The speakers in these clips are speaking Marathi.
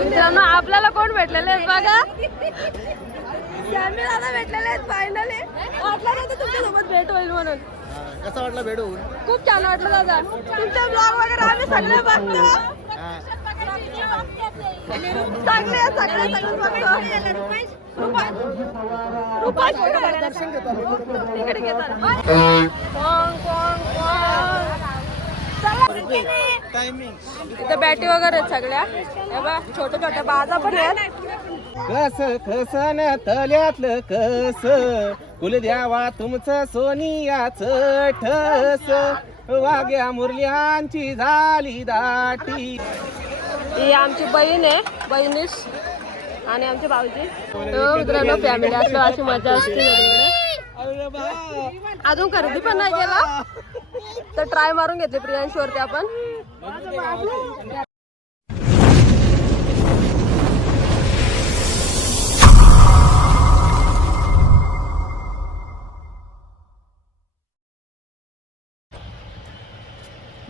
मित्रांनो आपल्याला कोण भेटलेले आहेत बघा, दादा भेटलेले आहेत फायनली. वाटलं नव्हतं तुमच्यासोबत भेट होईल म्हणून. कसं वाटलं भेट होऊन? खूप छान वाटलं दादा. तुमचे ब्लॉग वगैरे आम्ही सगळे बघतो. सगळे बघतो. दर्शन घेतो तिकडे घेतात. इथे बॅटी वगैरे आहेत सगळ्या. हे बघ छोट्या छोट्या बाजा पण आहेत. कस खसन तल्यातलं कस कुल द्यावा तुमचं सोनियाच ठस वाग्या मुरल्यांची झाली दाटी. ही आमची बहीण आहे, बहिणीस आणि आमचे भाऊजी. मित्रांनो फॅमिली असलो अशी मजा असते. अजून खरेदी पण नाही केला तर ट्राय मारून घेतले प्रियांशवरती आपण.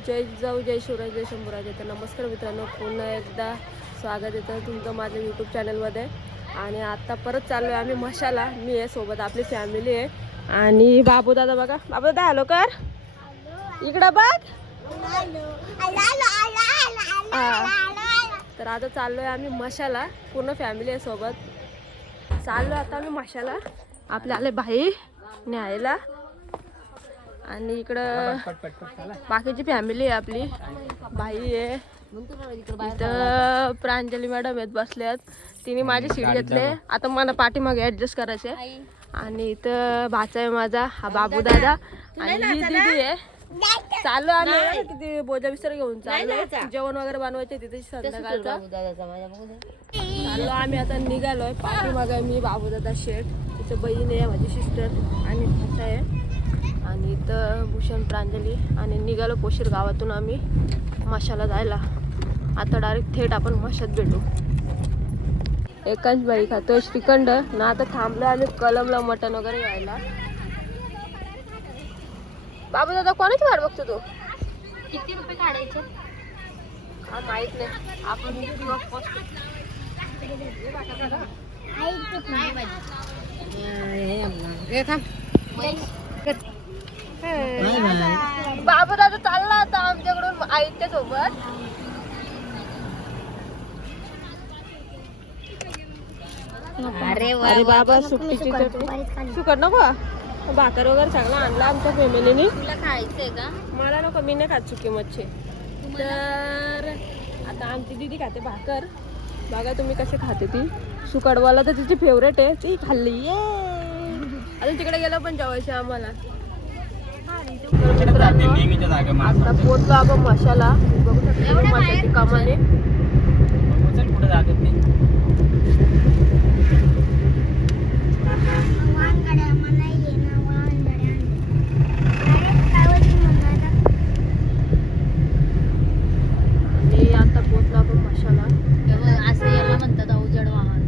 जय जाऊ जय शिवराज जय शंभूराज. तर नमस्कार मित्रांनो, पुन्हा एकदा स्वागत येतं तुमचं माझ्या यूट्यूब चॅनलमध्ये. आणि आता परत चाललो आहे आम्ही मशाला. मी आहे सोबत, आपली फॅमिली आहे. आणि बाबू दादा बघा, बाबू दादा हॅलो कर इकडं बघ. तर आता चाललो आहे आम्ही मशाला, पूर्ण फॅमिली आहे सोबत. चाललो आता आम्ही मशाला. आपले आले भाई न्यायला आणि इकडं बाकीची फॅमिली आहे आपली. भाई आहे इथं, प्रांजली मॅडम आहेत बसल्यात. तिने माझी सीट घेतले. आता मला पाठीमागे ऍडजस्ट करायचे. आणि इथं भाचा आहे माझा, हा बाबू दादा आणि ही दीदी आहे. चालू आम्ही किती बोजा विसर घेऊन चाललो. जेवण वगैरे बनवायचे तिथे संध्याकाळचं. चाललो आम्ही आता निघालोय. पाठीमागे मी, बाबू दादा शेठ, तिचं बहीण आहे माझी सिस्टर आणि भाचा आहे. आणि इथं भूषण प्रांजली. आणि निघालो पोशीर गावातून आम्ही मशाला जायला. आता डायरेक्ट थेट आपण मशात भेटू. एकाच बाई खातोय श्रीखंड ना. आता थांबलो आम्ही कलमला मटण वगैरे यायला. बाबू दादा कोणाची वाट बघतो तू? किती रुपये काढायचे हा माहित नाही. आपण बाबू दादा चालला आता आमच्याकडून आईच्या सोबत. अरे बाबा सुट्टीची सुकट नको. भाकर वगैरे सगळं आणला आमच्या फॅमिलीने. तुला खायचंय का? मला नको, मी नाही खात सुकी मच्छी. तर आता आमची दीदी खाते भाकर. बघा तुम्ही कसे खाते ती. सुकडवाला तर तिची फेवरेट आहे, ती खाल्ली. ये अजून तिकडे गेलं पण जेवायचं आम्हाला. आता पोचलो आपण मशाला. बघू शकतो मशाची कमाने. आता पोचलो आपण मशाला. असं याला म्हणतात अवजड वाहन.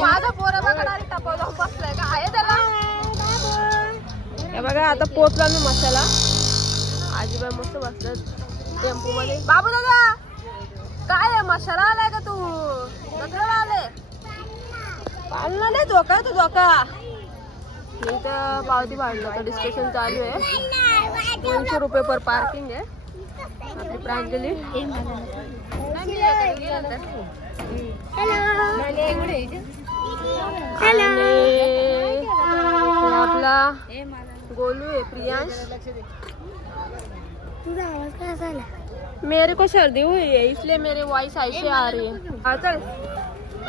माझा पोर बघा टपा जाऊन बसलाय का आहे त्याला. हे बघा आता पोचलो मी मशाला. आजीबाई मस्त बसतात टेम्पो मध्ये. बाबू दादा काय आहे, मशाला आलाय का तू? कचरा आले पाळला नाही. धोका तू धोका. इथं पावती पाडलं तर डिस्कशन चालू आहे. 200 रुपये पर पार्किंग आहे. आपली प्रांजली आपला गोलू है प्रियांश. मेरे को सर्दी हुई है इसलिए मेरे वॉइस ऐसे आ रही है. हाँ चल.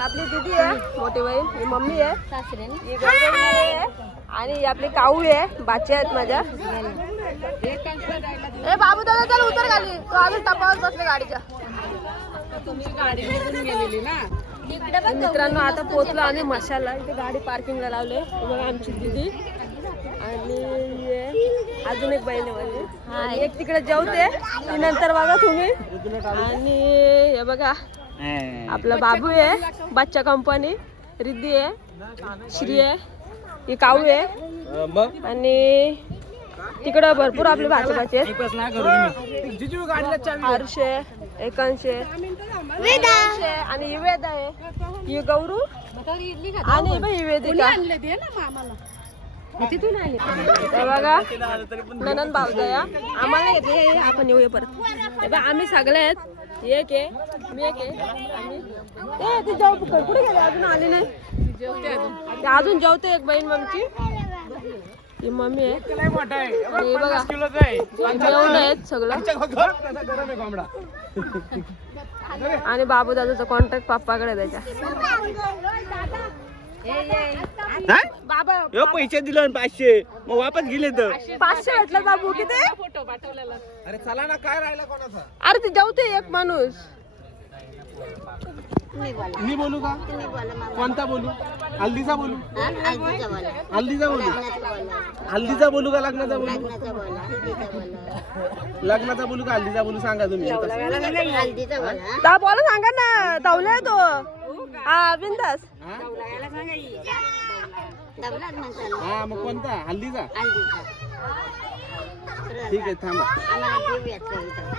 आपली दीदी आहे मोठी बहीण, ही मम्मी आहे, ही गौरव आहे आणि आपली काऊ आहे. बाचे आहेत माझ्या. ए बाबू दादा चल उतर खाली. तो आम्ही टपावर बसले गाडीच्या. मित्रांनो आता पोचलो आम्ही मशाला. इथे गाडी पार्किंगला लावले. बघा आमची दीदी आणि अजून एक बहीण आहे माझी. एक तिकडे जेवते ती नंतर बघा तुम्ही. आणि हे बघा आपला बाबू आहे, बच्चा कंपनी. रिद्धी आहे, श्री आहे, ही काऊ आहे आणि तिकडं भरपूर आपले भाजपाचे आहेत. जिजू गाडीला चावी. हर्षे, एकांशे, वेदांशे आणि ही वेद आहे, ही गौरू आणि ही वेदिका. हे बघा ननन भावजया आम्हाला घेतले, आपण येऊया परत. हे बघा आम्ही सगळे आहेत, एक आहे, मी एक आहे आणि ती जाऊ कुठे गेले, अजून आली नाही. ते अजून जेवते एक बहीण मम्मीची, ही मम्मी आहे. आणि हे बघा जेवण आहेत सगळं. आणि बाबू दादाचा कॉन्टॅक्ट पप्पाकडे द्यायचा. बाबा पैसे दिले 500 मग वापस गेले तर 500 भेटलं बाबू किती. अरे चला ना, काय राहिला कोणाचा. अरे ते जेवते एक माणूस. मी बोलू का, कोणता बोलू, हल्दीचा बोलू, हल्दीचा बोलू, हल्दीचा बोलू का लग्नाचा बोलू, लग्नाचा बोलू का हल्दीचा बोलू, सांगा तुम्ही. दा बोला सांगा ना, धावलाय तो. हा बिंदास. हा मग कोणता, हल्दीचा. ठीक आहे थांबा.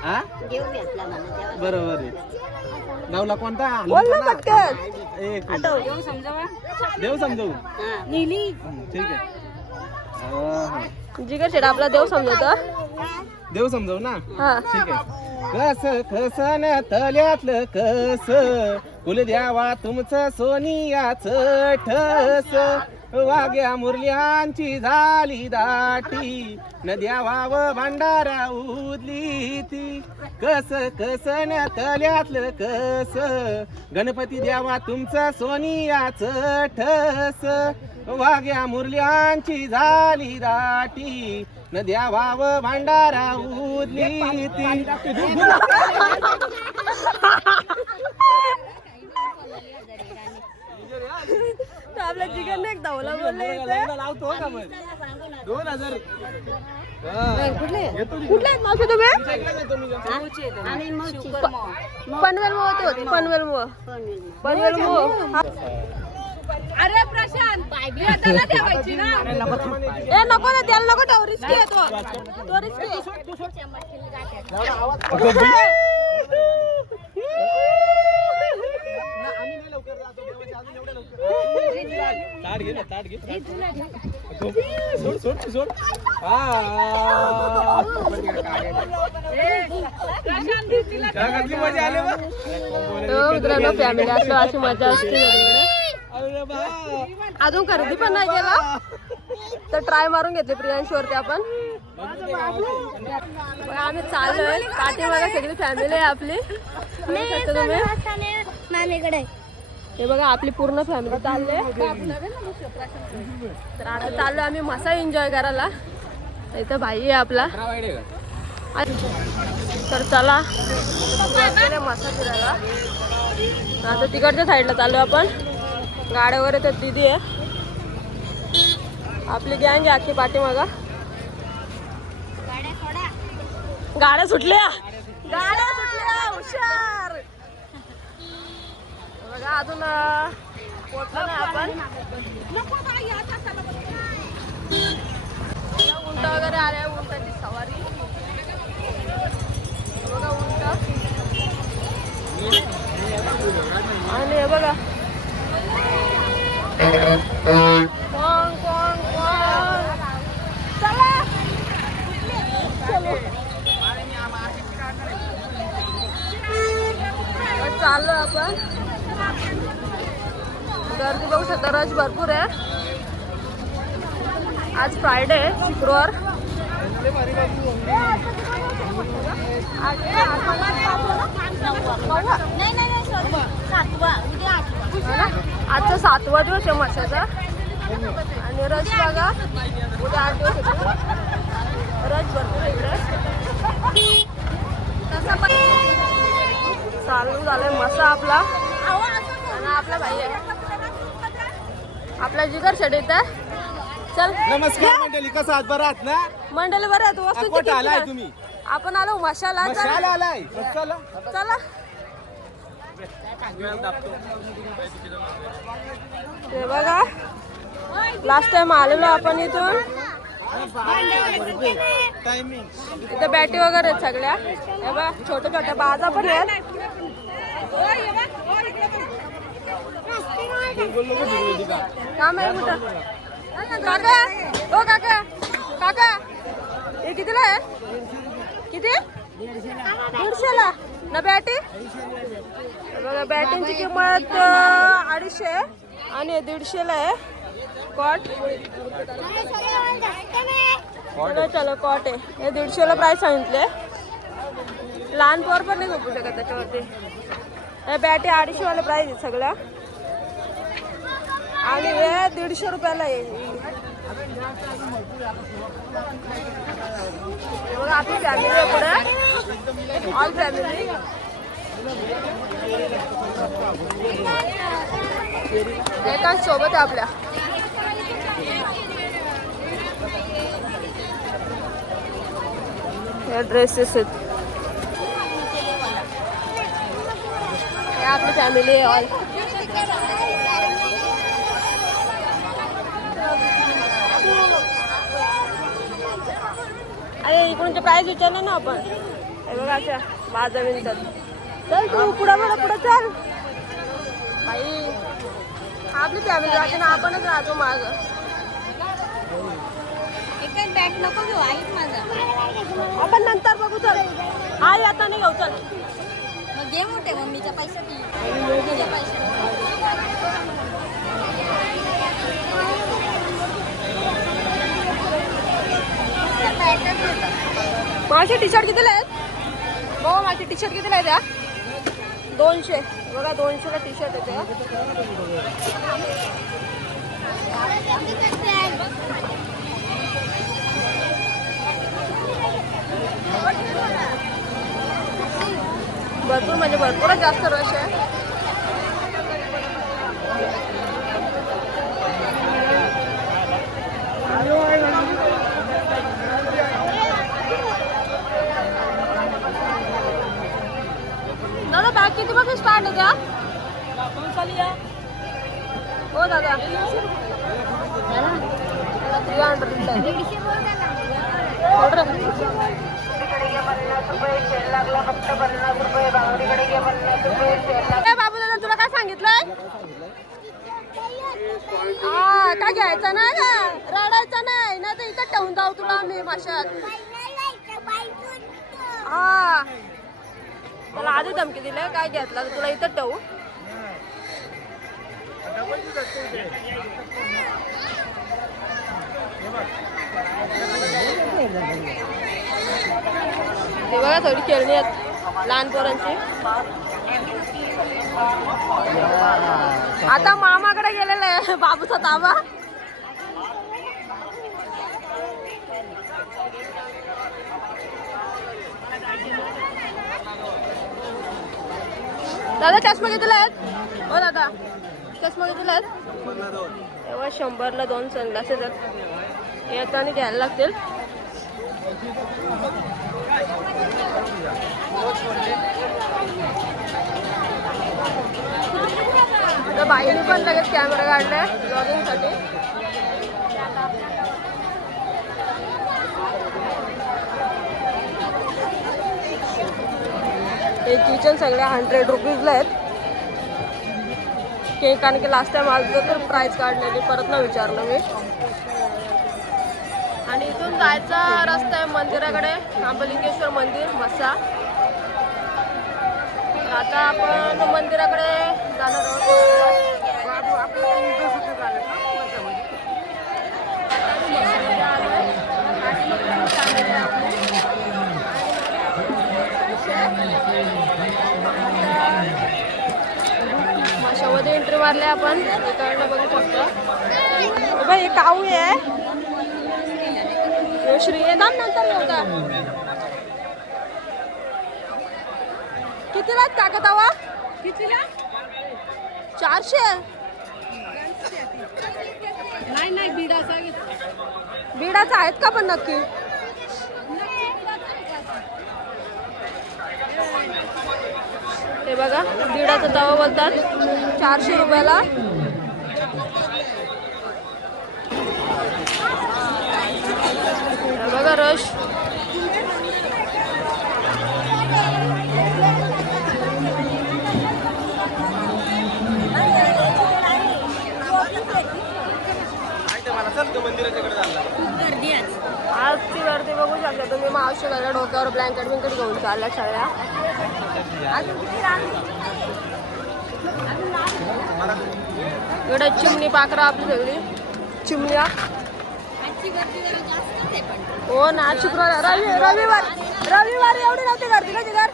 हा बरोबर आहे. गावला कोणता बोल ना पटकन. एक देव समजवू. नीली ठीक आहे. जिगर शेट आपला देव समजवतो. देव समजवू ना. हा ठीक आहे. कस खसन तल्यातलं कस, कुल द्यावा तुमचं सोनियाच ठस, वाग्या मुरल्यांची झाली दाटी, नद्या वाव भांडारा उदली ती. कस कसन तल्यातलं कस, गणपती द्यावा तुमचं सोनियाच ठस, वाग्या मुरल्यांची झाली दाटी, नद्या वाव भांडारा उदली ती. आपल्या जिगरने एक धावला बोलले. 2000 कुठले आहेत मावशी तुम्ही. पनवेल मोह होते, पनवेल मोह, पनवेल मोह. अरे प्रशांत त्याला ठेवायची ना. ए नको ना, त्याला नको ठेव, रिस्की आहे तो रिस्की. ताट घे ना, ताट घे. सोड सोड सोड. मजा आली बा. मित्रांनो फॅमिली असलो अशी मजा असते. अजून खरेदी पण नाही केला तर ट्राय मारून घेतले प्रियांशीवरती आपण. आम्ही चाललोय पाठीमागे सगळी फॅमिली आहे आपली. तुम्ही हे बघा आपली पूर्ण फॅमिली चालले. तर आता चाललो आम्ही मसा एन्जॉय करायला. इथं भाई आहे आपला. तर चला मसा फिरायला. आता तिकडच्या साईडला चाललो आपण. गाड्यावर तर दीदी आहे आपली, गँग आहे आजची पाठीमागा. गाड्या सुटल्या, गाड्या सुटल्या, हुशार. बघा अजून पोहोचलो नाही आपण. उंट वगैरे आले, उंटाची सवारी. बघा उंट. आणि हे बघा कोण कोण कोण. चला चाललो आपण. गर्दी बघू शकता, रश भरपूर आहे. आज फ्रायडे, शुक्रवार. आजचा 7वा दिवस आहे माशाचा. आणि रश बघा, उद्या 8 दिवस येतो. रश भरपूर इकडे. तसा पण चालू झालाय मसा आपला. आणि आपला भाई आहे आपला जिगर शेट येत. चल नमस्कार मंडळी, कसं आहात, बरं आहात ना. मंडळी बरं आहे. तू वस्तू कुठे आलाय तुम्ही. आपण आलो मशाला. मशाला आलाय. चला चला ते बघा लास्ट टाइम आलेलो आपण इथून. इथे बॅटी वगैरे आहेत सगळ्या. हे बघ छोट्या छोट्या बाजा पण आहेत. काम आहे कुठं काका? हो काका, काका हे कितीला आहे? किती? 150ला ना बॅटी? बघा बॅटींची किंमत 250 आणि 150ला आहे. कॉट चलो कॉट आहे हे 150ला प्राइस सांगितले. लहान पोर पण नाही झोपू शकत त्याच्यावरती. हे बॅटी 250 वाले प्राइस आहे सगळ्या आणि हे 150 रुपयाला आहे. बघा आपली फॅमिली आहे पुढे, ऑल फॅमिली. एकाच सोबत आहे आपल्या. हे ड्रेसेस आहेत. हे आपली फॅमिली आहे ऑल. अरे इकडूनचे प्राइस विचारलं ना आपण. हे बघा अशा बाजा विणतात. चल तू पुढं चल बाई. आपली फॅमिली राहते ना, आपणच राहतो माग. बॅग नको घेऊ आई माझा. आपण नंतर बघू. चल आई आता नाही घेऊ. चल मग घे मोठे मम्मीच्या पैशात. मम्मीच्या पैशात माझे टी शर्ट कितीला आहेत? हो माझे टी शर्ट कितीला आहेत? 200. बघा 200ला टी शर्ट येते. भरपूर म्हणजे भरपूरच जास्त रश आहे. दादा बॅग किती पासून स्टार्ट होत्या? हो दादा 300. बाबू दादा तुला काय सांगितलंय? हा काय घ्यायचं नाही का? रडायचं नाही ना तर इथं ठेवून जाऊ तुला आम्ही माशात. हा त्याला आधी धमकी दिली काय घेतला तर तुला इथं ठेवू. हे बघा थोडी खेळणी आहेत लहान पोरांची. आता मामाकडे गेलेला आहे बाबूचा ताबा. दादा चष्मा कितीला आहेत? हो दादा चष्मा कितीला आहेत? तेव्हा 100ला 2 सनग्लासेस आहेत. येताना घ्यायला लागतील. तर बाईने पण लगेच कॅमेरा काढलाय ब्लॉगिंगसाठी. हे किचन सगळ्या 100 रुपीजला आहेत. कारण की लास्ट टाइम आलं तर प्राइस काढलेली परत न विचारलं मी. आणि इथून जायचा रस्ता आहे मंदिराकडे, महाबळेश्वर मंदिर मसा. आता आपण मंदिराकडे जाणार आहोत. मशामध्ये एंट्री मारले आपण. इकडनं बघू शकतो बाई हे काऊ आहे. श्री दाम नंतर होता. कितीला काका तवा? कितीला? 400. नाही बीडाचा आहेत का पण नक्की? हे बघा बीडाचा तवा बोलतात 400 रुपयाला. फ्रेश. आजची गर्दी बघू शकता तुम्ही. मावशी घरा डोक्यावर ब्लँकेट बिंकेट घेऊन चालल्या सगळ्या. इकडे चिमणी पाखरं आपली सगळी चिमण्या. हो ना रविवारी एवढी नव्हती गर्दी का जिगर?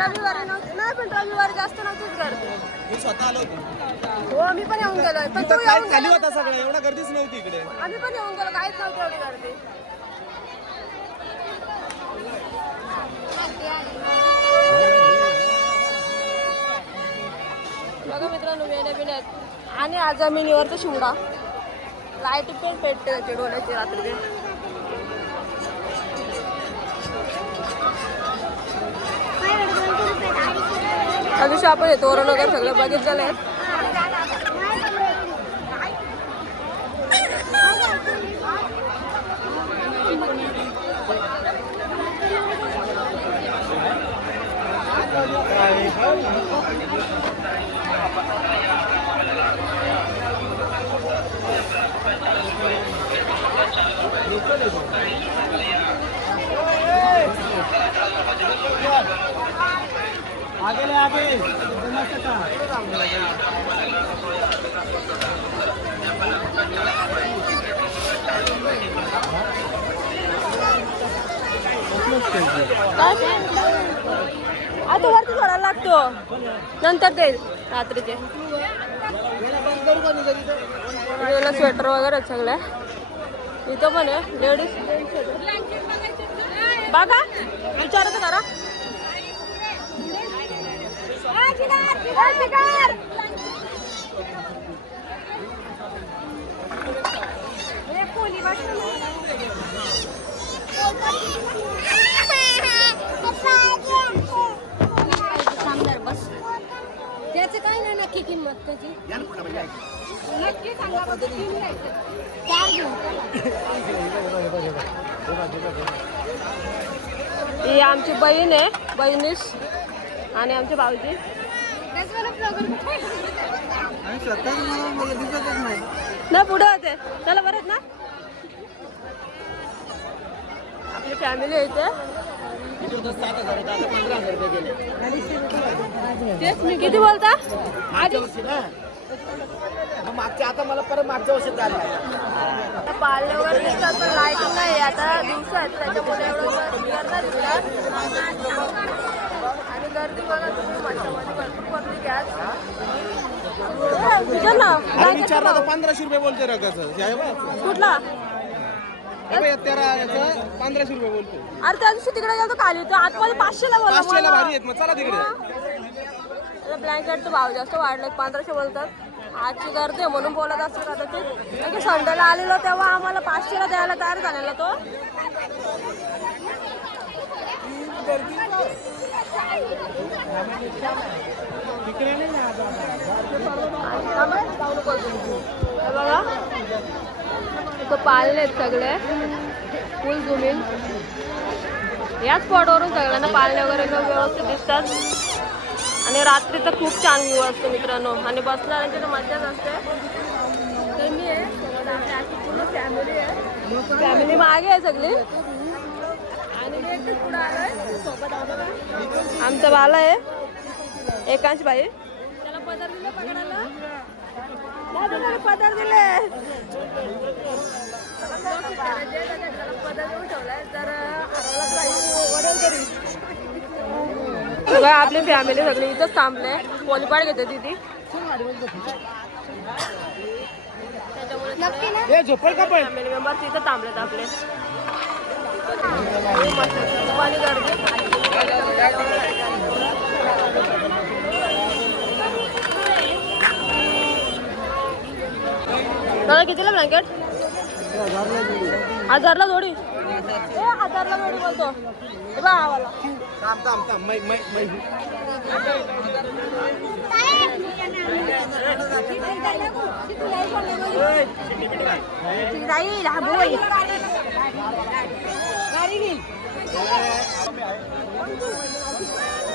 रविवारी नव्हती नाही पण रविवारी जास्त नव्हतीच गर्दी. हो मी पण येऊन गेलोय पण तू येऊन खाली होता सगळं एवढा गर्दीच नव्हती इकडे. आम्ही पण येऊन गेलो काहीच नव्हती एवढी गर्दी. बघा मित्रांनो मेण्या बिण्यात आणि आज जमिनीवरचा शिवडा लाईट पण पेटते त्याची डोळ्याची रात्री. त्या दिवशी आपण हे तोरण वगैरे सगळं बघितलेलं आहे. आगे ले आगे आता वरती थोडा लागतो नंतर ते रात्रीचे. स्वेटर वगैरे आहेत सगळ्या. इथं पण आहे लेडीज बघा विचारायचं करा. बस त्याचं काय नाही नक्की किंमत त्याची नक्की सांगा. ही आमची बहीण आहे बहिणीस आणि आमचे भाऊजी. ना पुढे होते चला बरं ना आपली फॅमिली येते. किती बोलता मागच्या आता मला परत मागच्या वर्षी झालं. पाले वगैरे दिसतात पण लाईटिंग नाही आता दिवस आहेत त्याच्यामुळे एवढं क्लिअर नाही दिसतात. आणि गर्दी बघा तुम्ही मठामध्ये भरपूर पब्लिक आहे. विचारला तर 1500 रुपये बोलते रगाचं कुठला 1500 रुपये बोलतो. अरे त्या दिवशी तिकडे गेलो खाली होतो आतमध्ये 500ला बोलला. 500ला भारी आहेत मग चला तिकडे. ब्लँकेटचा भाव जास्त वाढला 1500 बोलतात. आजची गर्दी आहे म्हणून बोलत असतो कदाचित. संडेला आलेलो तेव्हा आम्हाला 500ला द्यायला तयार झालेला तो. बघा तो पाळले आहेत सगळे फुल झुमीन. याच स्पॉटवरून सगळ्यांना पाळणे वगैरे व्यवस्थित दिसतात. आणि रात्री तर खूप छान व्ह्यू असतो मित्रांनो. आणि बसणाऱ्यांची तर मजाच असते. तर मी आहे पूर्ण फॅमिली आहे. फॅमिली मागे आहे सगळी. आणि मी एकच पुढे आलोय सोबत आमचा बाला आहे एकांश भाई. त्याला पदर दिले पकडायला. पदर दिले पदर देऊन ठेवलाय तर बघा आपली फॅमिली सगळी इथंच थांबले. पोलीपाड घेते तिथे त्याच्यामुळे फॅमिली मेंबर तिथं थांबलेत आपले. गर्दी कितीला ब्लँकेट 1000ला जोडी. 1000ला जोडी बोलतो बा आवाला.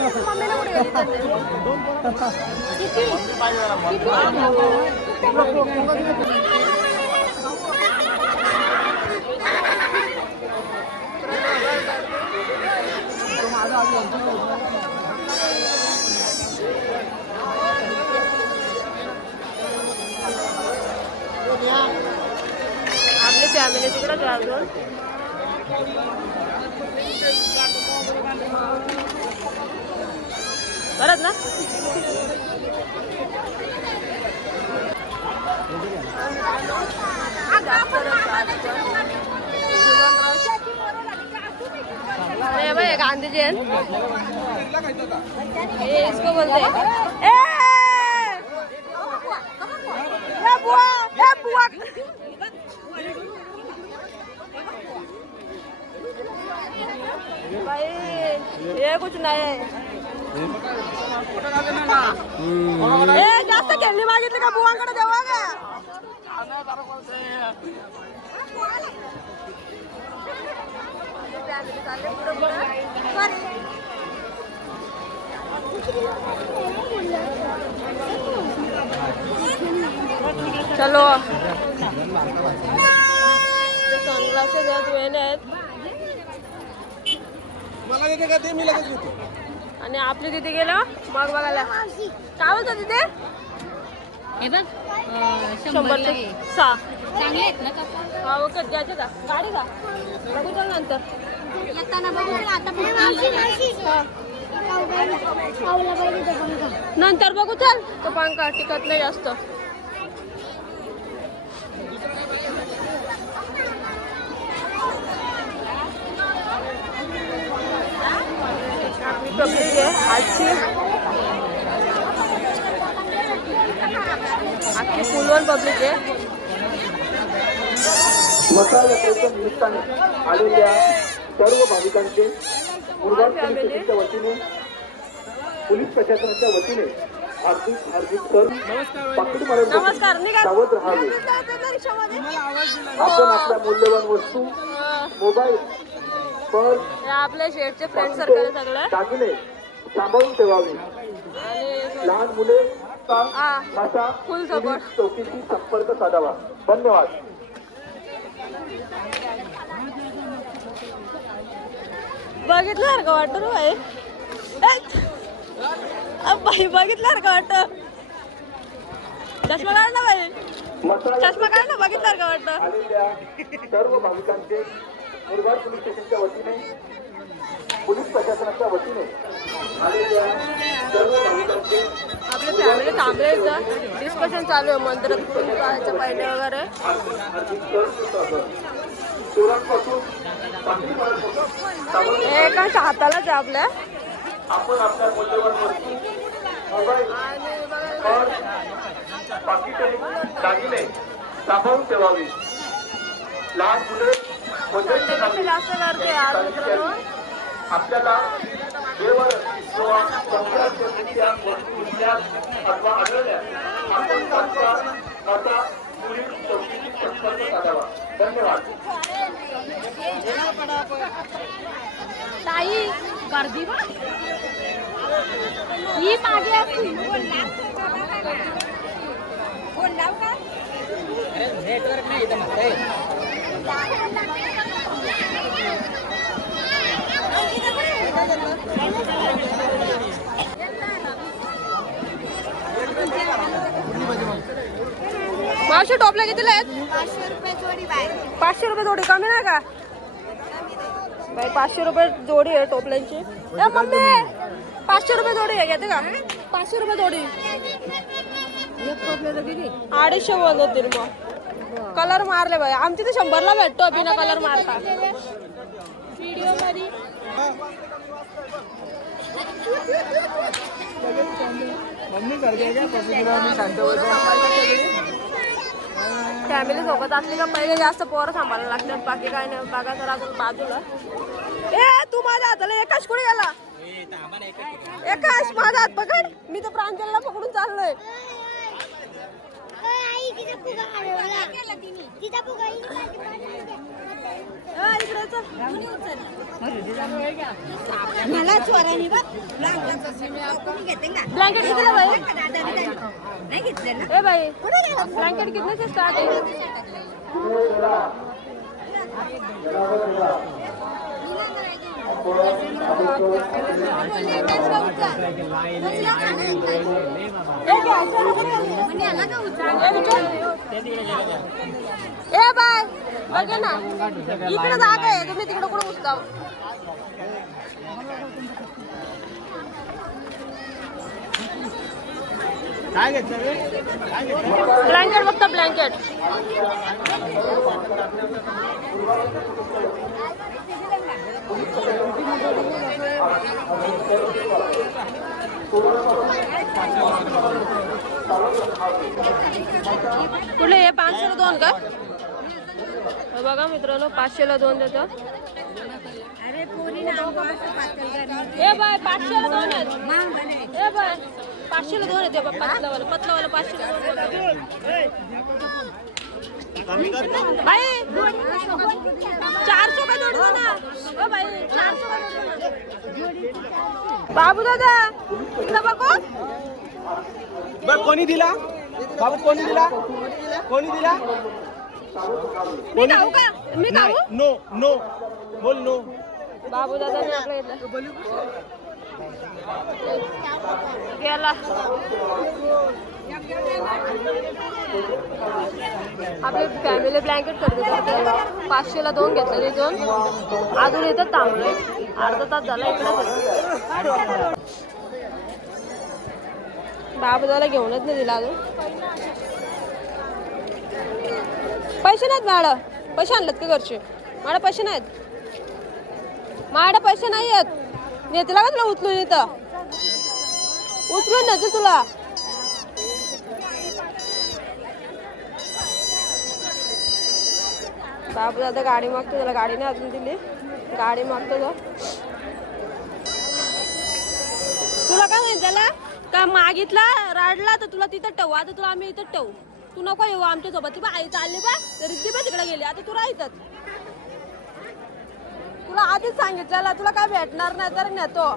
मम्मीला कुठे गेली तर? आपली फॅमिली तिकडे काय अजून परत ना नहीं भाई गांधी जी ये इसको बोलते हैं बुआ भाई ये कुछ नाही आहे जास्त खेळणी मागितली का बुवांकडे देवा का चलो सनग्लासेस आहेत वेण्या आहेत मला देते का ते मी लगेच घेतो. आणि आपली तिथे गेलो मग बघायला काय बोलतो तिथे हे बघ 100 चे 6 चांगले आहेत ना काका हा ओके द्यायचं का गाडी का बघू चल नंतर येताना बघू आता नंतर बघू चल तो पंखा टिकत नाही जास्त पब्लिक आहे आजची आजची फुलवन पब्लिक आहे मसाला यात्रेच्या निमित्ताने आलेल्या सर्व भाविकांचे मुरबाड पोलीस स्टेशनच्या वतीने पोलीस प्रशासनाच्या वतीने हार्दिक हार्दिक सर पकडी नमस्कार निघा सावध राहावे. रिक्षामध्ये आपण आपल्या मूल्यवान वस्तू मोबाईल पर्स हे आपल्या शेडचे फ्रेंड सर्कल आहे सगळं दागिने सांभाळून ठेवावे. आणि लहान मुले हा. भाषा फुल सपोर्ट. चौकीशी संपर्क साधावा. धन्यवाद. बघितलं का वाटत भाई बाई बघितलं का वाटत चष्मा काढ ना बाई चष्मा काढ ना बघितलं का वाटत आलेल्या सर्व भाविकांचे मुरबाड पोलीस स्टेशनच्या वतीने पोलीस प्रशासनाच्या वतीने आलेल्या सर्व भाविकांचे आपली फॅमिली थांबले इथं डिस्कशन चालू आहे मंदिरात जायचं पहिले वगैरे एकाच्या हातालाच आहे आपल्या आपण आपल्या मूल्यवान वस्तू मोबाईल पर्स पाकिटे दागिने सांभाळून ठेवावे. लहान मुले व ज्येष्ठ नागरिक जास्त गर्दी आहे आज मित्रांनो आपल्याला वेळेवर किंवा संक्रांतीच्या वस्तू दिसल्यास अथवा आढळल्या आपण त्यांचा आता पोलीस चौकीशी संपर्क साधावा. धन्यवाद. ताई गर्दी बघ ही मागे असतील मावशी टोपल्या कितीला आहेत 500 रुपये जोडी बाय 500 रुपये जोडी कमी नाही का बाई 500 रुपये जोडी आहे टोपल्यांची ए मम्मी 500 रुपये जोडी आहे घेते का 500 रुपये जोडी 250 बोलतील मग कलर मारले बाई आमची तर 100ला भेटतो बिना कलर मारता व्हिडिओ मध्ये फॅमिली सोबत असली का पहिले जास्त पोरं सांभाळायला लागतात बाकी काय नाही बघा तर अजून बाजूला ए तू माझ्या हाताला एकाच कुठे गेला एकाच माझा हात पकड मी तर प्रांजलला पकडून चाललोय इकडे मला चोरानी बघ घेते ना ब्लँकेट कितीला बाई नाही घेतले ना ए बाई ब्लँकेट कितने स्टार्ट आहे ए बाय बघे ना इकडे जागा आहे तुम्ही तिकडे कुठे घुसता काय घेतलं रे? काय घेतलं? ब्लँकेट बघता ब्लँकेट कुठले हे 500 ला 2 का हे बघा मित्रांनो 500 ला 2 देतो अरे पोरी ना ए बाय 500 ला 2 आहेत ए बाय 500 ला 2 आहेत पतलावाला 500 ला 2 भाई 400 का जोड़ दो ना ओ भाई 400 का जोड़ दो ना बाबू दादा इकडे बघो बरं कोणी दिला बाबू कोणी दिला कोणी दिला मी खाऊ का मी खाऊ नो नो बोल नो बाबू दादाने आपलं घेतलं गेला आपले फॅमिली ब्लँकेट करते 500 ला 2 घेतलेले 2 अजून इथं थांबलोय अर्धा तास झाला इकडे बाबू दादाला घेऊनच नाही दिला अजून पैसे नाहीत मॅडम पैसे आणलेत का घरचे माझ्या पैसे नाहीत माझ्या पैसे नाही आहेत नेतेला का तुला उचलून इथं उचलून नेते तुला बाबू दादा गाडी मागतो त्याला गाडी नाही अजून दिली गाडी मागतो तो तुला काय माहिती त्याला का मागितला राडला तर तुला तिथं ठेवू आता तुला आम्ही इथं ठेवू तू नको येऊ आमच्या सोबत ती आई चालली बा तरी ती बा तिकडे गेली आता तू राहायचं तुला आधीच सांगितलं तुला काय भेटणार नाही तर नेतो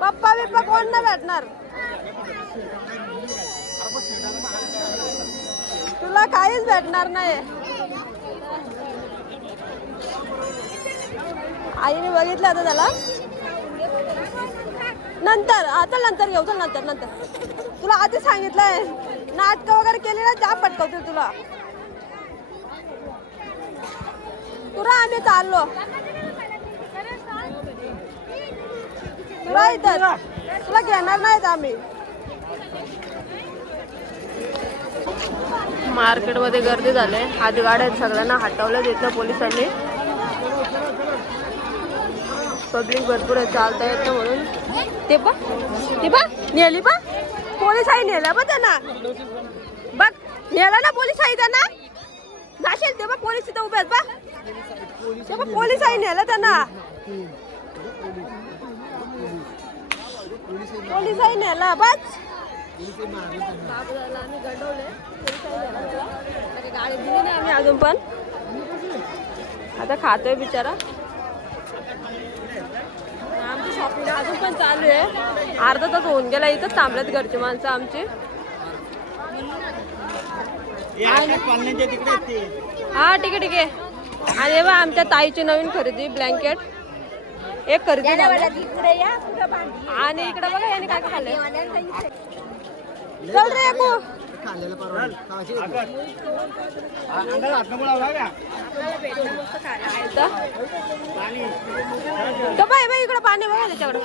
पप्पा बिप्पा कोण नाही भेटणार तुला काहीच भेटणार नाही आईने बघितलं आता त्याला नंतर आता नंतर घेऊ चल नंतर नंतर तुला आधी सांगितलंय नाटक वगैरे केली ना त्या पटकवतील तुला तुला आम्ही चाललो तुला इथं तुला घेणार नाहीत आम्ही मार्केट मध्ये गर्दी झाले आधी गाड्या सगळ्यांना हटवलं देत ना पोलिसांनी पब्लिक भरपूर आहे चालता येत ना म्हणून ते बा नेली बा पोलीस आई नेला बा त्यांना बघ नेला ना पोलीस आई त्यांना जाशील ते बा पोलीस तिथं उभे आहेत बा ते बा पोलीस आई नेला त्यांना पोलीस आई नेला बस बाबूला आम्ही गडवले गाडी दिली नाही आम्ही अजून पण आता खातोय बिचारा आमची शॉपिंग अजून पण चालू आहे अर्धा तास होऊन गेला इथंच थांबल्यात घरची माणसं आमची हा ठीक आहे आणि बा आमच्या ताईची नवीन खरेदी ब्लँकेट एक खरेदी आणि इकडे बघा याने काय खाल्लंय चल रे एकू बाई बाई इकडं पाणी बघा त्याच्याकडं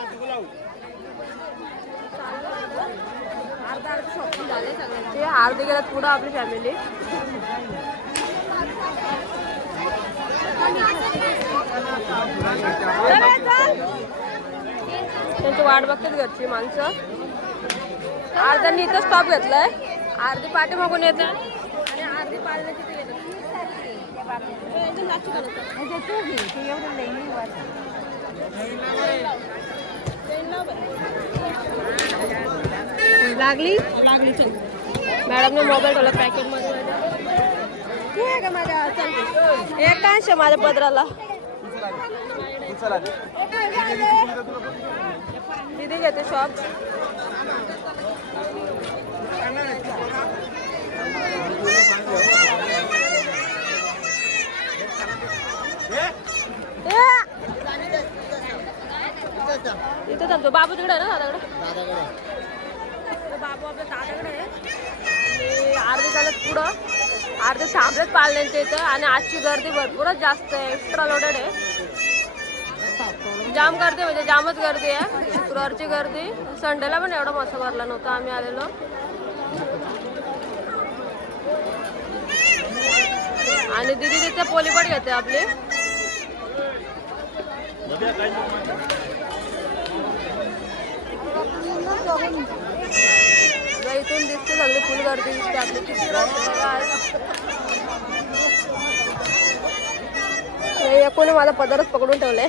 अर्धा शॉपिंग झाले सगळ्यांचे अर्धे गेल्यात पुढं आपली फॅमिली त्यांची वाट बघतात घरची माणसं अर्ध्यांनी इथं स्टॉप घेतलाय अर्धी पाठी मागून येत आणि अर्धी पाळणे तिथे लागली लागली मॅडमने मोबाईल ठेवला पॅकेट मध्ये तू आहे का माझ्या चल एक कांश माझ्या पदराला दीदी घेते शॉप इथे थांबतो बाबू तिकडे आहे ना दादाकडे बाबू आपल्या दादाकडे आहे आणि अर्धे चालत पुढं अर्धे थांबलेत पाळण्यांच्या इथं आणि आजची गर्दी भरपूरच जास्त आहे एक्स्ट्रा लोडेड आहे जाम गर्दी म्हणजे जामच गर्दी आहे शुक्रवारची गर्दी संडेला पण एवढा मसा भरला नव्हता आम्ही आलेलो आणि दीदी तिथे पोलीपट घेते आपली इथून दिसते सगळी फुल गर्दी दिसते आपली किती कोणी माझा पदरच पकडून ठेवलाय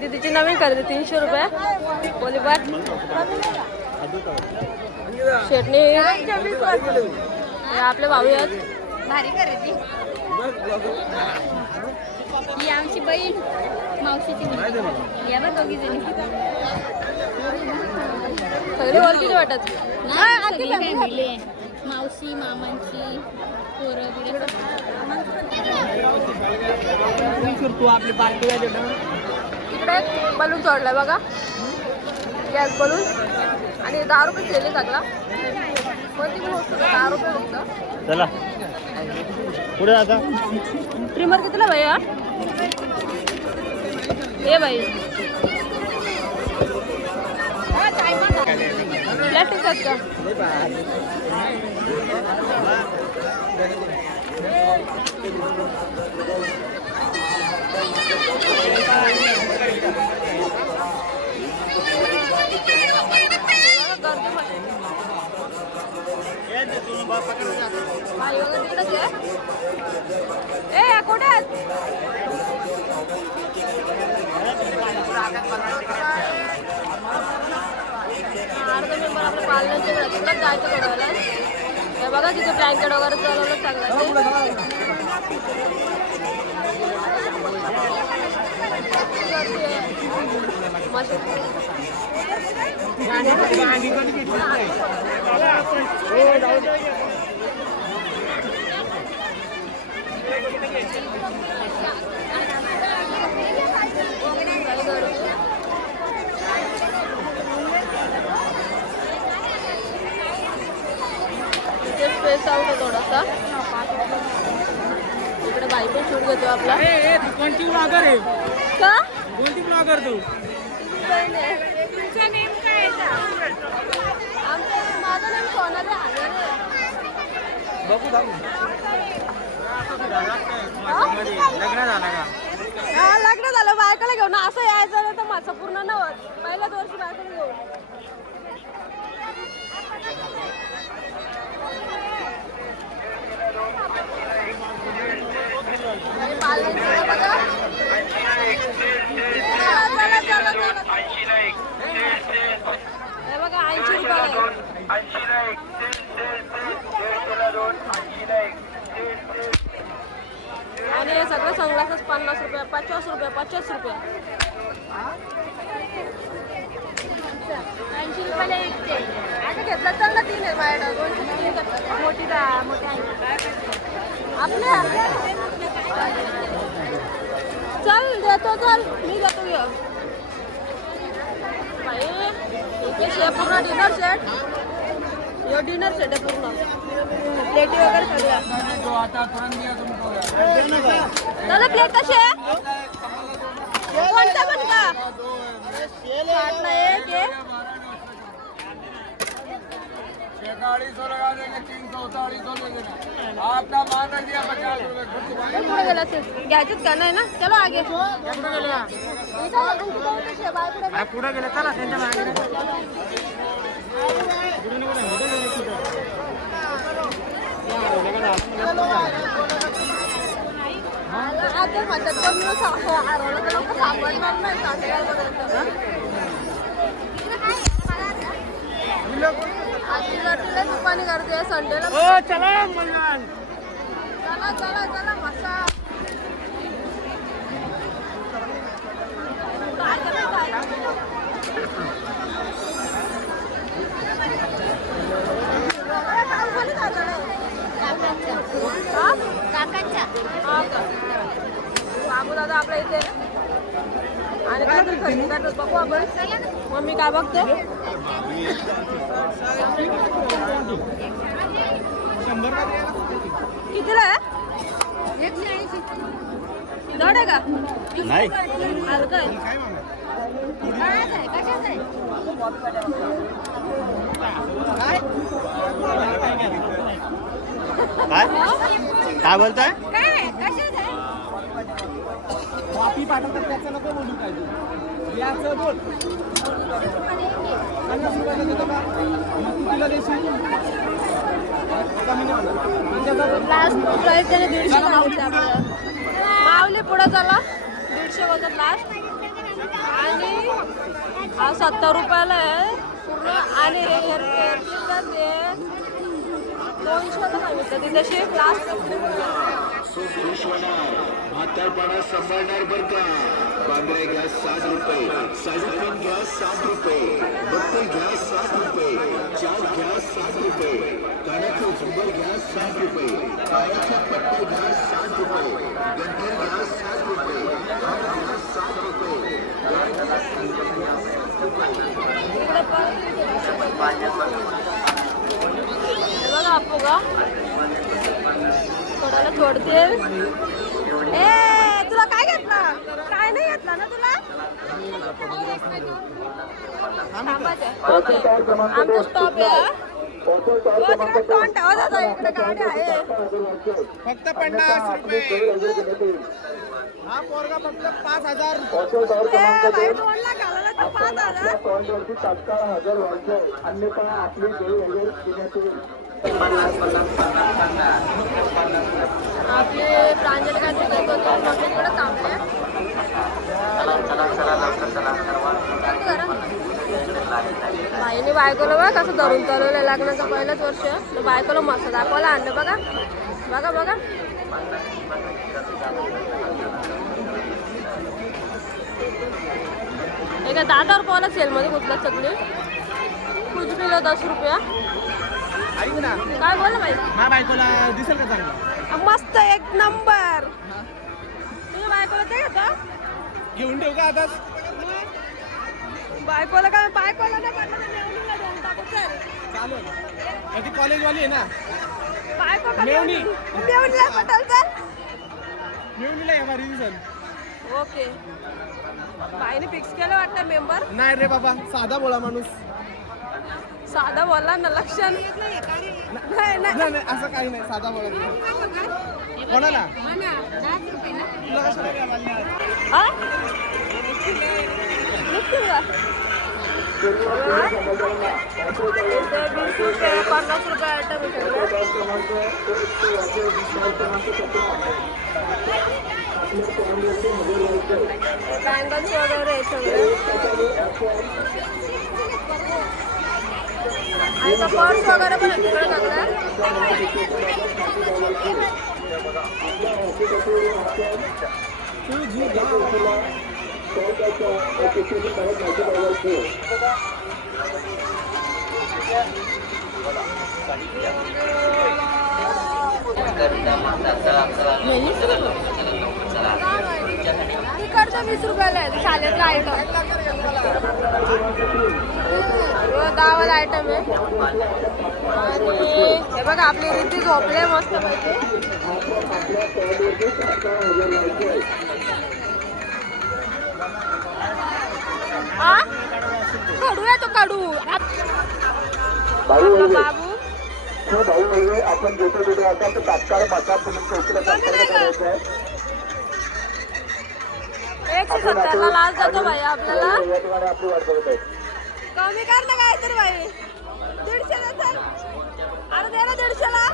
दीदीची नवीन खरेदी 300 रुपये पोलीपाट शेटणी आपले भाऊ आहेत भारी खरेदी ही आमची बहीण मावशीची मुलगी या बघ दोघी जणी सगळे ओळखीचे वाटत फॅमिली मावशी मामांची पोरं इकडे बलून चढलाय बघा गॅस बलून आणि 10 रुपये सेल आहे सगळा कोणती पण वस्तू 10 रुपये फक्त चला पुढे आता ट्रिमर कितीला भैया ए भाई प्लॅस्टिक का ए कुठे अर्ध मेंबर आपल्या पालनाच्या तिकडे जायचं कडवायला हे बघा तिथे ब्लँकेट वगैरे चालवलं चांगलं स्पेस आउट आहे थोडासा इकडे बाई पण शूट घेतो आपला कोणती ब्लॉगर आहे का कोणती ब्लॉगर तू तुमचं नेम काय आमचं माझं नाम सोनाली आहे बघू लग्न झालं का हा लग्न झालं बायकाला घेऊन असं यायचं नाही तर माझं पूर्ण नव्हत पहिल्याच वर्षी बायकाला घेऊन हे बघा 80 रुपये आणि हे सगळं सनग्लासेस 50 रुपये 50 रुपये 50 रुपये 80 रुपयाला एक ते आता घेतलं तर ना 3 आहे माझ्याकडे 203 मोठी आपल्या चल देतो चल मी देतो घे भाई इथे पूर्ण डिनर सेट यो डिनर सेट आहे पूर्ण प्लेटी वगैरे सगळ्या दादा प्लेट कशी आहे कोणता पण का 60 ला एक आहे 450 लगा देंगे 340 दे देना आपका मान रख दिया 50 रुपए पुढे गेला घ्यायचंच का नाही ना चलो आगे पुढे गेले चला त्यांच्या आता म्हणतात हरवलं तर लोक सापडणार नाही संध्याकाळपर्यंत. आजीला दुकानी करते संडेला. चला चला चला चला मसा काकांच्या बाबू दादा आपल्या इथे आणि काहीतरी खरेदी करतात बघू आपण. मम्मी काय बघते? 100 का? कितीला आहे? 180. जड आहे का? नाही हलकं आहे. काय मामा? काळाच आहे कशाच आहे काय बोलताय? काय कशाच आहे वापी पाठवतात त्याचं नको बोलू काय तू याचं बोल. 50 रुपयाला देतो का? मग तू तिला देशील कमी नाही होणार. लास्ट प्राईस त्याने 150 सांगितलं आपल्याला. मावली पुढे चला 150 होतात लास्ट. आणि हा 70 रुपयाला आहे पूर्ण. आणि हेअरचा ते 200 सांगितलं ती तशी लास्ट. म्हातारपणा सांभाळणार बर का. बांगड्या घ्या 60 रुपये, साडीपण घ्या 60 रुपये, बत्तल घ्या 60 रुपये, चाट घ्या 60 रुपये, कानाचं झुंबर घ्या 60 रुपये, पायाच्या पट्ट्या घ्या 60 रुपये, गंठर घ्या 60 रुपये, हार घ्या 60 रुपये, गळ घ्या 60 बघा आपू का थोड्याला छोडते. ए तुला काय घेतलं? काय नाही घेतलं ना तुला? ओके आमचा स्टॉप आहे. तोंड ठेवा दादा इकडे गाडी आहे. फक्त 50 रुपये. हा पोरगा फक्त 5000. ए बाई तोंडला घालायला तर 5000. आपले प्रांजल काहीतरी इकडे थांबले. बाईने बायकोला बघा कसं धरून चालवलं. लग्नाचं पहिलंच वर्ष बायकोला मस्त दाखवायला आणलं. बघा बघा बघा एका 10 रुपयाला सेलमध्ये कुठला चकली कुछ किलो 10 रुपया. ऐक ना काय बोला बाई? हा बायकोला दिसेल का चांगलं? मस्त एक नंबर. तुझ्या बायकोला ते घेता घेऊन ठेव का आता? बायकोला काय बायकोला नाही पडलं तर मेवणीला देऊन टाकू. चल चालू ती कॉलेजवाली आहे ना. बायको का मेवणी. मेवणीला पटल. चल मेवणीला या भारी दिसेल. ओके बाईने फिक्स केलं वाटतं मेंबर. नाही रे बाबा साधा बोला माणूस. साधा बोलला ना लक्ष नाही नाही. नाही असं काही नाही साधा बोला. कोणाला? तुला कशाला द्यायला लागणार? हा? निघतील का? 20 रुपये 50 रुपये आयटम बँगल्स वगैरे सगळे. आणि पर्स वगैरे पण तिकडे लागला. तिकडचं 20 रुपयाला आहे शाळेतला आयटम. 10 वाला आयटम आहे. आणि हे बघा आपली रीती झोपले मस्त पैकी. हा कडू आहे तो कडू. आपला बाबू आपण जेथे जेथे असाल तर तात्काळ माता चौकीला करायचं आहे. 170 ला लास्ट जातो भाई आपल्याला. या ठिकाणी आपली वाट बघत आहे. कमी कर ना काहीतरी भाई. 150 ला चल. अरे दे ना 150 ला.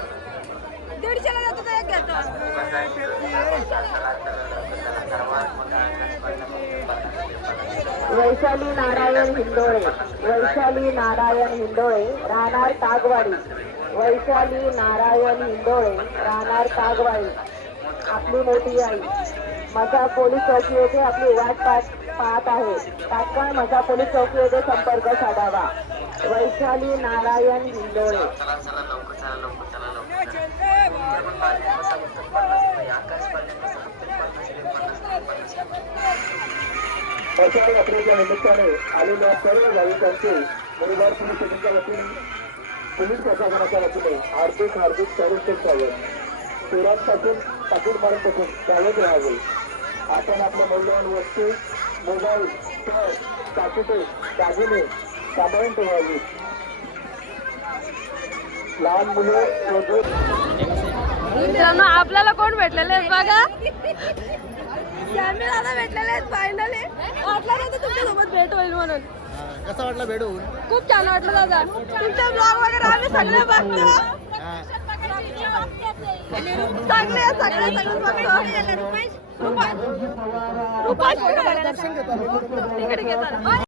दीडशेला जातो तर एक घेतो. वैशाली नारायण हिंदोळे, वैशाली नारायण हिंदोळे, राहणार तागवाडी. वैशाली नारायण हिंदोळे, राहणार तागवाडी. आपली मोठी आई मसा पोलीस चौकी येथे आपली वाट पाहत आहे. तात्काळ मसा पोलीस चौकी येथे संपर्क साधावा. वैशाली नारायण हिंदोळे. दसरा यात्रेच्या निमित्ताने आलेल्या सर्व भाविकांचे परिवार पोलीस स्टेशनच्या वतीने पोलीस प्रशासनाच्या वतीने हार्दिक स्वागत स्वागत. चोरांपासून पाकिटमारीपासून चालत राहावे. आपण आपल्या मौल्यवान वस्तू मोबाईल पर्स पाकिटे दागिने सांभाळून ठेवावी. लहान मुलं मित्रांनो आपल्याला कोण भेटलेले आहेत बघा. सॅमी दादा भेटलेले आहेत फायनली. वाटलं नव्हतं तुमच्यासोबत भेट होईल म्हणून. कसा वाटला भेट होऊन? खूप छान वाटलं दादा. तुमचे ब्लॉग वगैरे आम्ही सगळे बघतो. सगळे बघतो. रुपाश तिकडे घेतात.